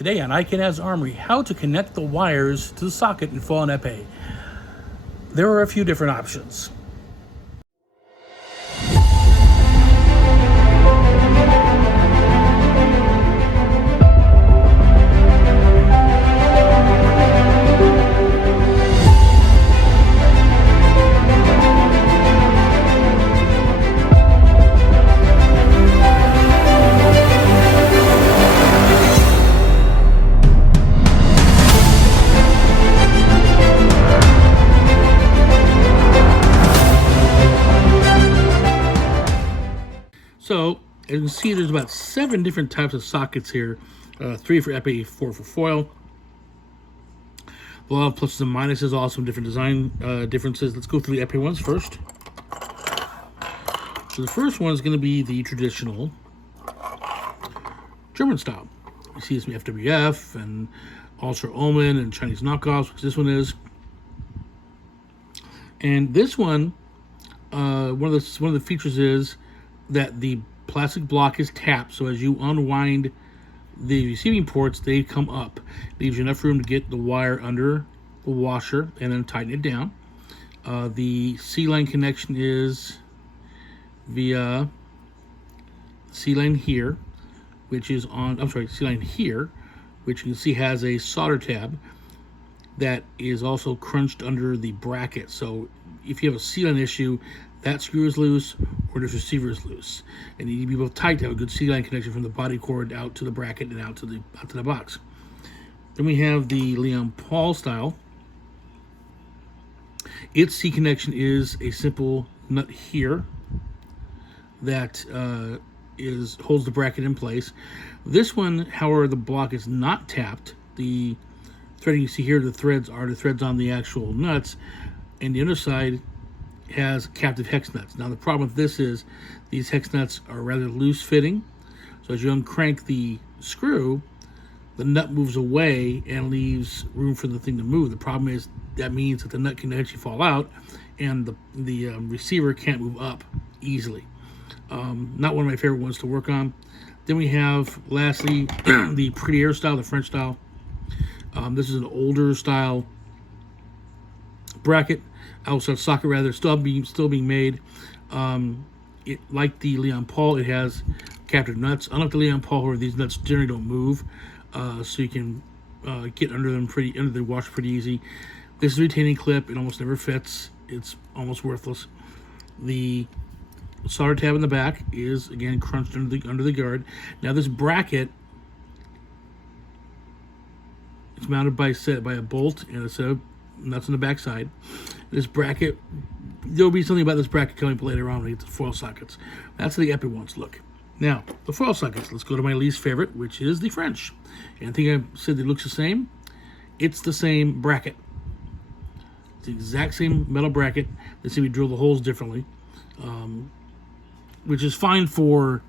Today on Can Haz Armory, how to connect the wires to the socket in full epee. There are a few different options. So, as you can see, there's about 7 different types of sockets here. 3 for epee, 4 for foil. A lot of pluses and minuses, also different design differences. Let's go through the epee ones first. So the first one is going to be the traditional German style. You see this from FWF and Ultra Omen and Chinese knockoffs, which this one is. And this one, one of the features is that the plastic block is tapped, so as you unwind the receiving ports, they come up. Leaves you enough room to get the wire under the washer and then tighten it down. The C-line connection is via C-line here, which is on, C-line here, which you can see has a solder tab that is also crunched under the bracket. So if you have a C-line issue, that screw is loose or this receiver is loose, and you need to be both tight to have a good C-line connection from the body cord out to the bracket and out to the box. Then we have the Leon Paul style. Its C connection is a simple nut here that holds the bracket in place. This one, however, the block is not tapped. The threading you see here, the threads are the threads on the actual nuts, and the underside has captive hex nuts. Now the problem with this is these hex nuts are rather loose fitting, so as you uncrank the screw, the nut moves away and leaves room for the thing to move. The problem is that means that the nut can actually fall out and the receiver can't move up easily. Not one of my favorite ones to work on. Then we have lastly the Prettier style, the French style. This is an older style bracket, outside socket rather, still being made. Like the Leon Paul, it has captive nuts. Unlike the Leon Paul, where these nuts generally don't move, so you can get under the washer pretty easy. This is a retaining clip. It almost never fits. It's almost worthless. The solder tab in the back is again crunched under the guard. Now this bracket, it's mounted by a bolt and a set of nuts on the back side. This bracket, there'll be something about this bracket coming up later on when we get to the foil sockets. That's how the epee ones look. Now, the foil sockets, let's go to my least favorite, which is the French. And I think I said it looks the same. It's the same bracket. It's the exact same metal bracket. They see we drill the holes differently, which is fine for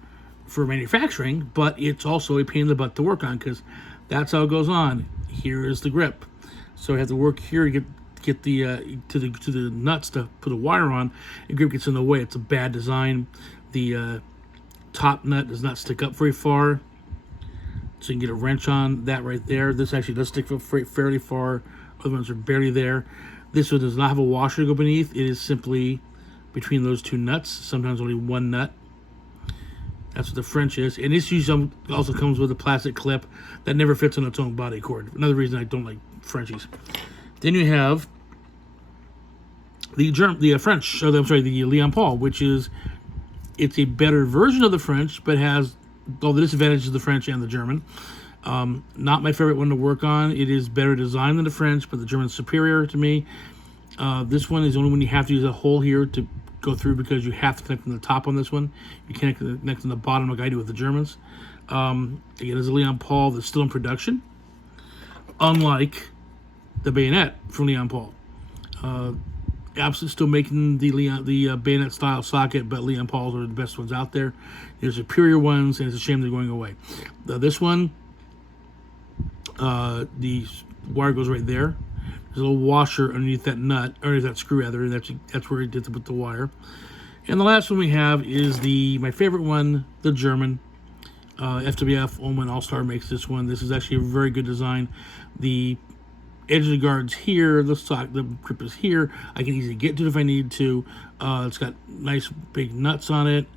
manufacturing, but it's also a pain in the butt to work on because that's how it goes on. Here is the grip. So I have to work here to get the to the nuts to put a wire on. The grip gets in the way. It's a bad design. The top nut does not stick up very far, so you can get a wrench on that right there. This actually does stick fairly far. Other ones are barely there. This one does not have a washer to go beneath. It is simply between those two nuts. Sometimes only one nut. That's what the French is. And this usually also comes with a plastic clip that never fits on its own body cord. Another reason I don't like Frenchies. Then you have the Leon Paul, which is, it's a better version of the French, but has all the disadvantages of the French and the German. Not my favorite one to work on. It is better designed than the French, but the German's superior to me. This one is the only one you have to use a hole here to go through because you have to connect from the top on this one. You can't connect from the bottom like I do with the Germans. Again, there's a Leon Paul that's still in production, unlike the bayonet from Leon Paul. Absolutely still making the bayonet style socket, but Leon Pauls are the best ones out there. There's superior ones, and it's a shame they're going away. This one, the wire goes right there. There's a little washer underneath that nut, underneath that screw rather, and that's where it did to put the wire. And the last one we have is my favorite one, the German. FWF Omen All-Star makes this one. This is actually a very good design. The edge of the guard's here, the grip is here. I can easily get to it if I need to. It's got nice big nuts on it.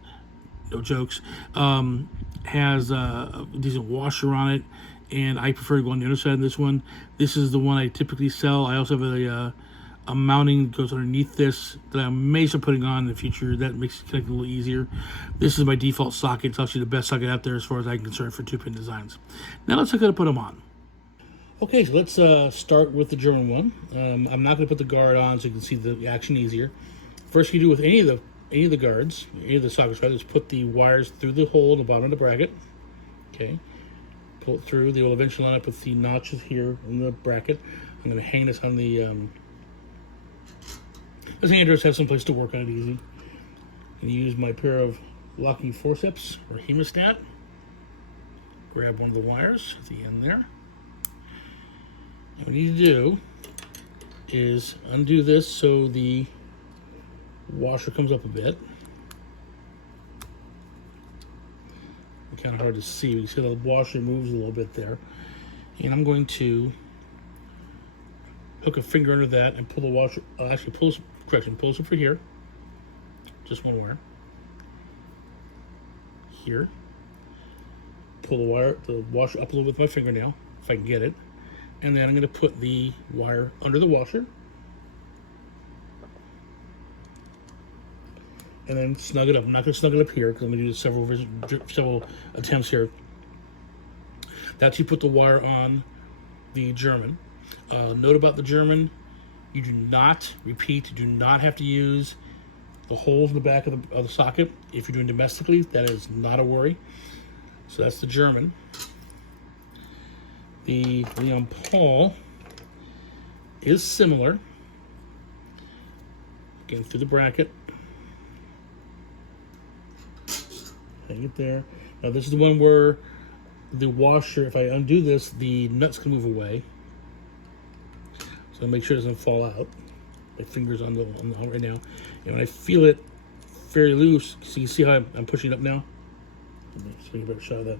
No jokes. Has a decent washer on it, and I prefer to go on the underside of this one. This is the one I typically sell. I also have a mounting that goes underneath this that I may start putting on in the future. That makes it connect a little easier. This is my default socket. It's actually the best socket out there as far as I'm concerned for 2-pin designs. Now let's look at how to put them on. Okay, so let's start with the German one. I'm not going to put the guard on so you can see the action easier. First, you do with any of the guards, any of the sockets, right, is put the wires through the hole in the bottom of the bracket. Okay, pull it through. They will eventually line up with the notches here in the bracket. I'm going to hang this on the. This hand does have some place to work on it easy. I'm going to use my pair of locking forceps or hemostat. Grab one of the wires at the end there. What we need to do is undo this so the washer comes up a bit. It's kind of hard to see. You see the washer moves a little bit there. And I'm going to hook a finger under that and pull the washer, pull this up for here. Just one wire. Here. Pull the washer up a little with my fingernail, if I can get it. And then I'm going to put the wire under the washer. And then snug it up. I'm not going to snug it up here because I'm going to do several attempts here. That's you put the wire on the German. Note about the German, you do not have to use the holes in the back of the socket. If you're doing domestically, that is not a worry. So that's the German. The Leon Paul is similar. Again, through the bracket. Hang it there. Now this is the one where the washer, if I undo this, the nuts can move away. So make sure it doesn't fall out. My finger's on the hole right now. And when I feel it very loose, so you see how I'm pushing it up now? Let me take a better shot of that.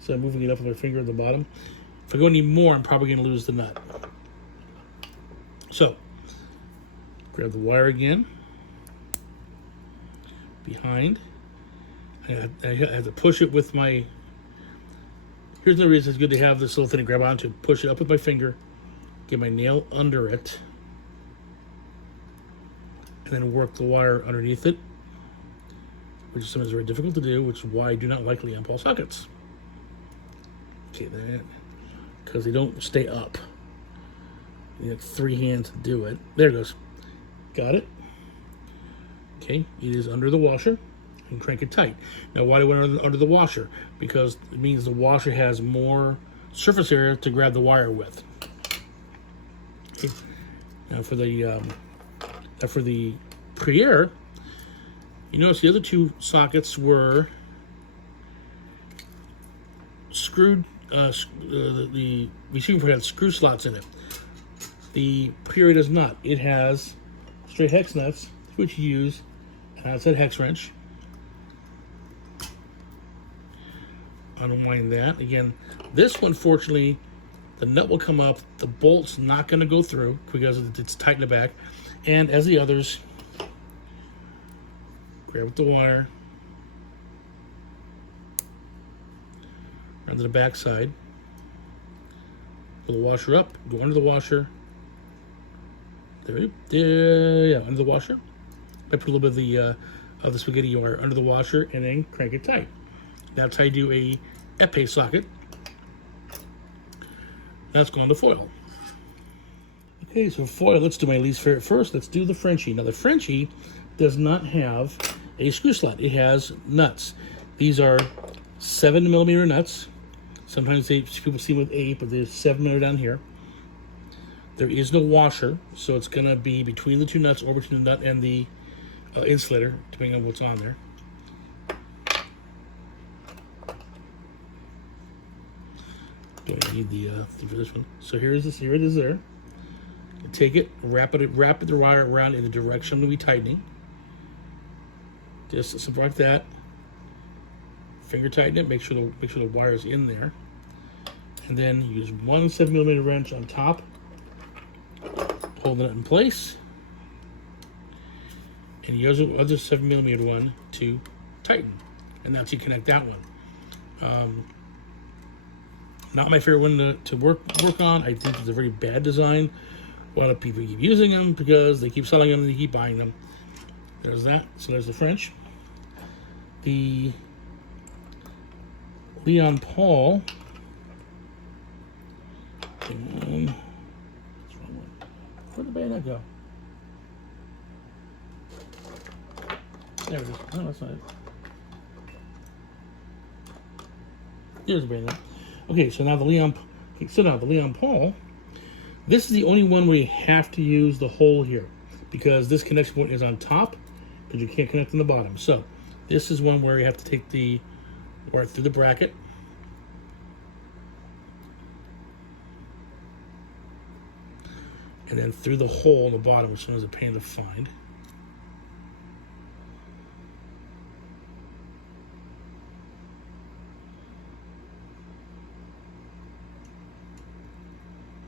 So I'm moving it up with my finger at the bottom. If I go any more, I'm probably going to lose the nut. So, grab the wire again. Behind. I have to push it with my... Here's the reason it's good to have this little thing to grab onto. Push it up with my finger. Get my nail under it. And then work the wire underneath it. Which is sometimes very difficult to do, which is why I do not like Leon Paul sockets. Okay, that... because they don't stay up. You need 3 hands to do it. There it goes. Got it? Okay, it is under the washer and crank it tight. Now, why do I want it under the washer? Because it means the washer has more surface area to grab the wire with. Okay. Now for the Priere, you notice the other 2 sockets were screwed. The receiving port had screw slots in it. The Priere does not. It has straight hex nuts, which you use an outside hex wrench. Unwind that. Again, this one, fortunately, the nut will come up. The bolt's not going to go through because it's tight in the back. And as the others, grab the wire. Around to the back side. Pull the washer up. Go under the washer. Yeah, under the washer. I put a little bit of the spaghetti wire under the washer and then crank it tight. That's how you do a épée socket. That's gone to foil. Okay, so foil, let's do my least favorite first. Let's do the Frenchie. Now the Frenchie does not have a screw slot. It has nuts. These are 7mm nuts. Sometimes people see them with 8, but there's 7mm down here. There is no washer, so it's going to be between the 2 nuts or between the nut and the insulator, depending on what's on there. I need the thing for this one. So here it is there. Take it, wrap the wire around in the direction I'm going to be tightening. Just something like that. finger tighten it, make sure the wire is in there, and then use one 7mm wrench on top, holding it in place, and use the other 7mm one to tighten, and that's how you connect that one. Not my favorite one to work on. I think it's a very bad design. A lot of people keep using them because they keep selling them and they keep buying them. There's that. So there's the French. The Leon Paul. And where'd the bayonet go? There it is. No, that's not it. There's the bayonet. Okay, so now the Leon Paul. This is the only one where you have to use the hole here because this connection point is on top because you can't connect on the bottom. So this is one where you have to take the wire through the bracket. And then through the hole in the bottom, as soon as it's a pain to find.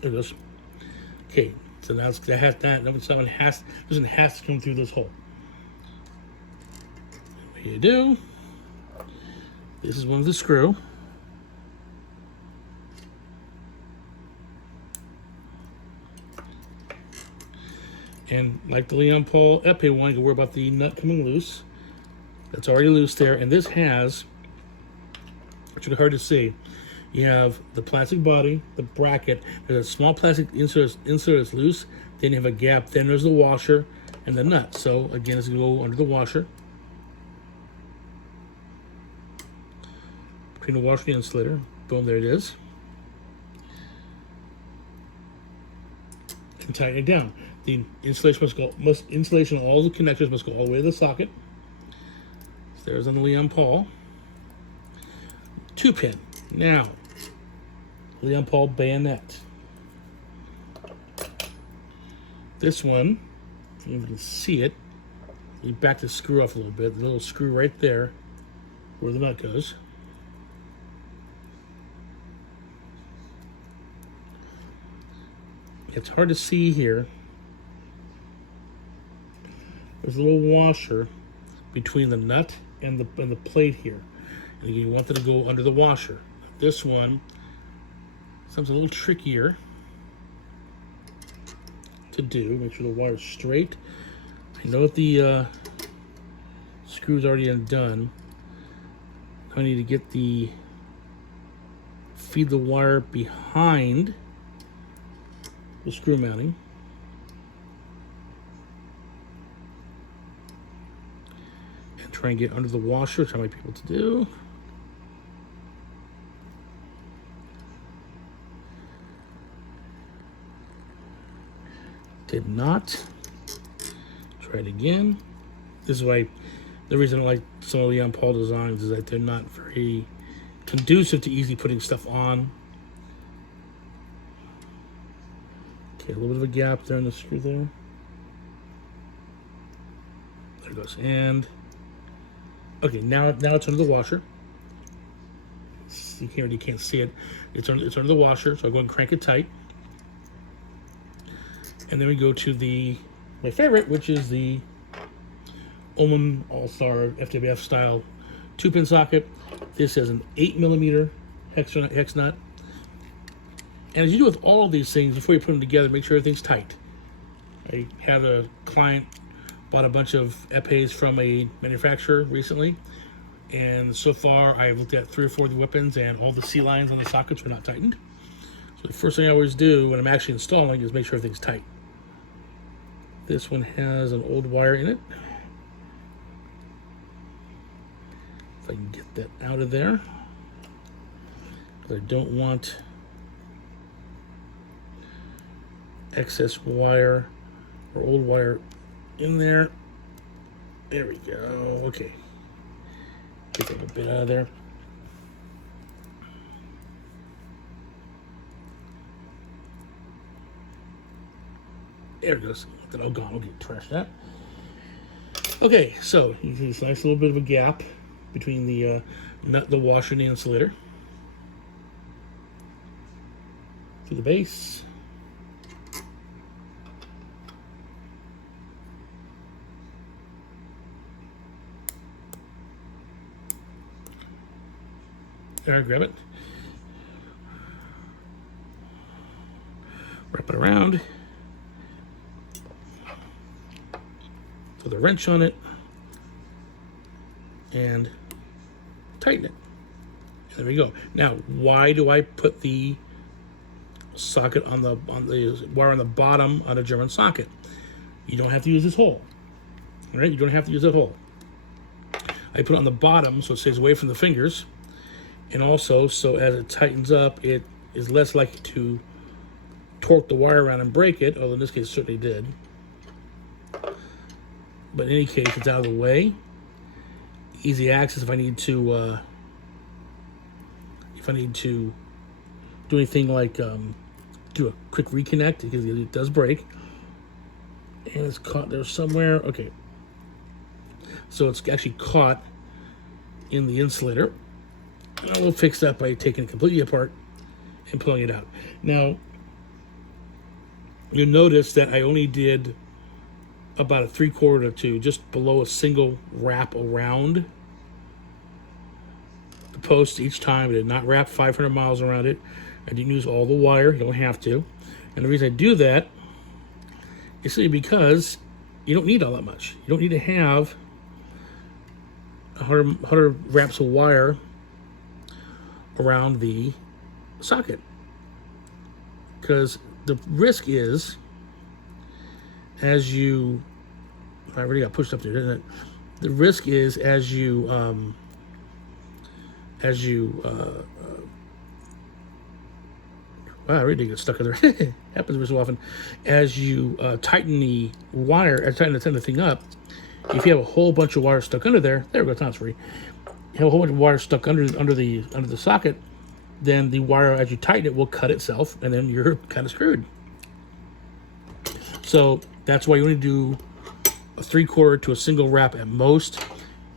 There it goes. Okay, so now doesn't have to come through this hole. What you do? This is one with the screw. And like the Leon Paul épée one, you can worry about the nut coming loose. That's already loose there. And this has, which is hard to see, you have the plastic body, the bracket, there's a small plastic insert that's loose, then you have a gap, then there's the washer and the nut. So again, it's going to go under the washer. Between the washer and the insulator. Boom, there it is. And tighten it down. The insulation on all the connectors must go all the way to the socket. So there's on the Leon Paul. 2-pin. Now, Leon Paul bayonet. This one, if you can see it, you back the screw off a little bit. The little screw right there where the nut goes. It's hard to see here. There's a little washer between the nut and the plate here. And you want it to go under the washer. This one, something's a little trickier to do. Make sure the wire's straight. I know that the screw's already undone. I need to get feed the wire behind the screw mounting. And try and get under the washer, which I might be able to do. Did not. Try it again. This is why the reason I like some of the Leon Paul designs is that they're not very conducive to easily putting stuff on. Okay, a little bit of a gap there in the screw there. There it goes. And okay, now it's under the washer. You can't see it. It's under the washer, so I go and crank it tight. And then we go to my favorite, which is the Oman All-Star FWF style 2-pin socket. This has an 8mm hex nut. And as you do with all of these things, before you put them together, make sure everything's tight. I had a client bought a bunch of épées from a manufacturer recently, and so far I've looked at 3 or 4 of the weapons, and all the C-lines on the sockets were not tightened. So the first thing I always do when I'm actually installing is make sure everything's tight. This one has an old wire in it. If I can get that out of there, because I don't want excess wire or old wire in there. There we go. Okay. Get that a bit out of there. There it goes. Get that all gone. Okay, trash that. Okay, so you see this nice little bit of a gap between the nut, the washer, and the insulator. To the base. There, grab it. Wrap it around. Put the wrench on it. And tighten it. And there we go. Now, why do I put the socket on the wire on the bottom on a German socket? You don't have to use this hole. All right? You don't have to use that hole. I put it on the bottom so it stays away from the fingers. And also, so as it tightens up, it is less likely to torque the wire around and break it, although in this case it certainly did. But in any case, it's out of the way. Easy access if I need to do anything like do a quick reconnect, because it does break. And it's caught there somewhere. Okay. So it's actually caught in the insulator. And we'll fix that by taking it completely apart and pulling it out. Now, you'll notice that I only did about a 3/4 to just below a single wrap around the post each time. I did not wrap 500 miles around it. I didn't use all the wire. You don't have to. And the reason I do that is simply because you don't need all that much. You don't need to have 100 wraps of wire around the socket, because the risk is, as you, I already got pushed up there, didn't it? The risk is as you wow, I really get stuck in there. Happens every so often. As you tighten the wire, tighten the thing up, if you have a whole bunch of wire stuck under there, there we go, it's free. You have a whole bunch of wire stuck under the socket, then the wire, as you tighten it, will cut itself, and then you're kind of screwed. So that's why you only do a 3/4 to a single wrap at most.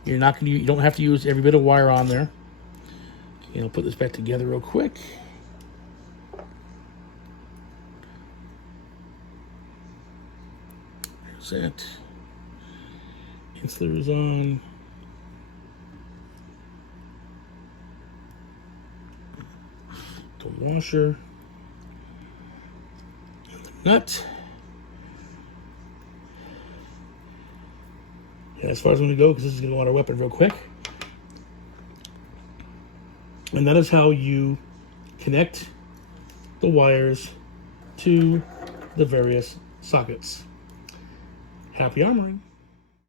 You're not going to. You don't have to use every bit of wire on there. Okay, I'll put this back together real quick. There's that. Insulator's on. The washer. And the nut. And as far as I'm going to go, because this is going to want our weapon real quick. And that is how you connect the wires to the various sockets. Happy armoring.